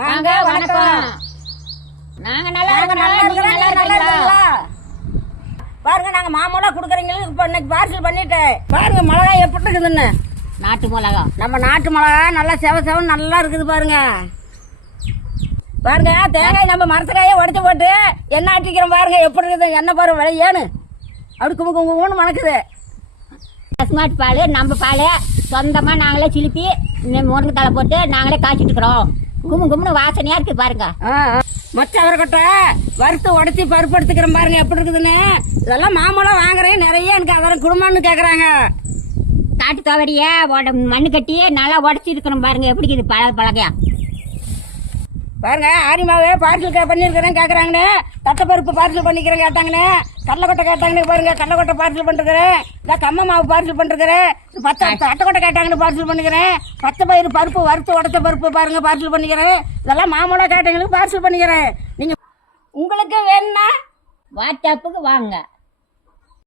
வாங்க வணக்கம். நாங்க நல்லா இருக்கீங்களா? பாருங்க நாங்க மாமூலா குடுக்கறீங்களுக்கு இப்ப இன்னைக்கு பார்சல் பண்ணிட்டேன். பாருங்க மிளகாய் எப்படி இருக்குதுன்னு. நாட்டு மிளகா, நம்ம நாட்டு மிளகா நல்லா செவன்னு நல்லா இருக்குது பாருங்க. பாருங்க தேங்காய் நம்ம மரத்துக்காயே உடைச்சு போட்டு எண்ணெய் ஆட்டிக்கிறோம். பாருங்க எப்படி இருக்குது எண்ணெய் பாருங்க விலை ஏன்னு அப்படி கும்பு மணக்குது. பசுமாட்டு பால் நம்ம பால் சொந்தமா நாங்களே சிலுப்பி முருங்கை தலை போட்டு நாங்களே காய்ச்சிட்டு இருக்கிறோம். கும்முன்னு வாசனையா இருக்கு பாருங்க. மொச்ச அவரைக்கொட்டை வறுத்து உடச்சி பருப்பு எடுத்துக்கிறோம் பாருங்க எப்படி இருக்குதுன்னு. இதெல்லாம் மாமூலா வாங்குறேன் நிறைய எனக்கு அதெல்லாம் குடும்பம்னு கேக்குறாங்க. காட்டு துவரைய மண்ணு கட்டி நல்லா உடச்சி இருக்கிறோம் பாருங்க எப்படி இருக்குது பழகையா. பாருங்க ஆரி மாவே பார்சல் பண்ணிருக்கிறேன் கேக்குறாங்கன்னு. தட்டைப்பருப்பு பார்சல் பண்ணிக்கிறேன் கேட்டாங்கன்னு. கடலைக்கொட்டை கேட்டாங்கன்னு பாருங்க கடலைக்கொட்டை பார்சல் பண்ணிருக்கிறேன். இந்த கம்ம மாவு பார்சல் பண்ணிருக்கிறேன். தட்டைக்கொட்டை கேட்டாங்கன்னு பார்சல் பண்ணிக்கிறேன். பச்சை பயிறு பருப்பு வறுத்து உடச்ச பருப்பு பாருங்க பார்சல் பண்ணிக்கிறேன். இதெல்லாம் மாமூலா கேட்டவங்களுக்கு பார்சல் பண்ணிக்கிறேன். நீங்க உங்களுக்கு வேணும்னா வாட்ஸ்அப்புக்கு வாங்க.